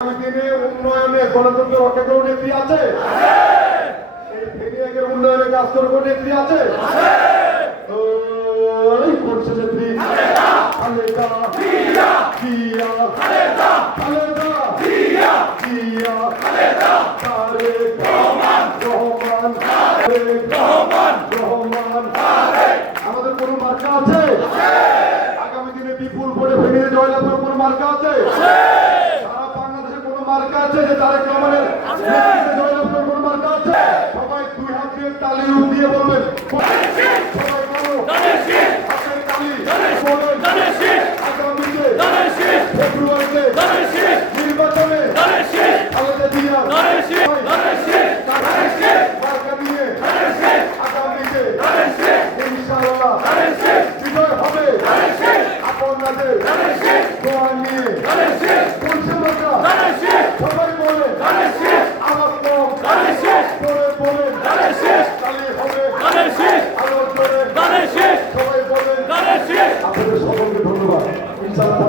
দিনে উন্নয়নে গণতন্ত্র রক্ষা করে নেত্রী আছে, এই ফেনীকে উন্নয়নে কাজ করে কোন নেত্রী আছে? ওই কোনসে নেত্রী? খালেদা জিয়া, জিয়া খালেদা, খালেদা জিয়া, জিয়া খালেদা, তারেক রহমান, রহমান তারেক রহমান, রহমান তারেক। আমাদের কোন মার্কা আছে? আগামী দিনে বিপুল ভোটে ফেনীতে জয়লাভ করার কোন মার্কা আছে? মার্কা আছে যে তারেক রহমানের নেতৃত্বে জয়লাভ করার কোন মার্কা আছে? সবাই দুই হাত দিয়ে তালি দিয়ে বলবেন, সবাই বলো হাতের তালি বলেন। আগামীতে ফেব্রুয়ারিতে নির্বাচনে খালেদা জিয়া মার্কা নিয়ে আগামীতে ইনশাআল্লাহ বিজয় হবে আপনাদের দোয়া নিয়ে। সবাই বলেন আমার কম বলেন তালি হবে আলো জোরে সবাই বলেন। আপনাদের সকলকে ধন্যবাদ। ইনশাআল্লাহ।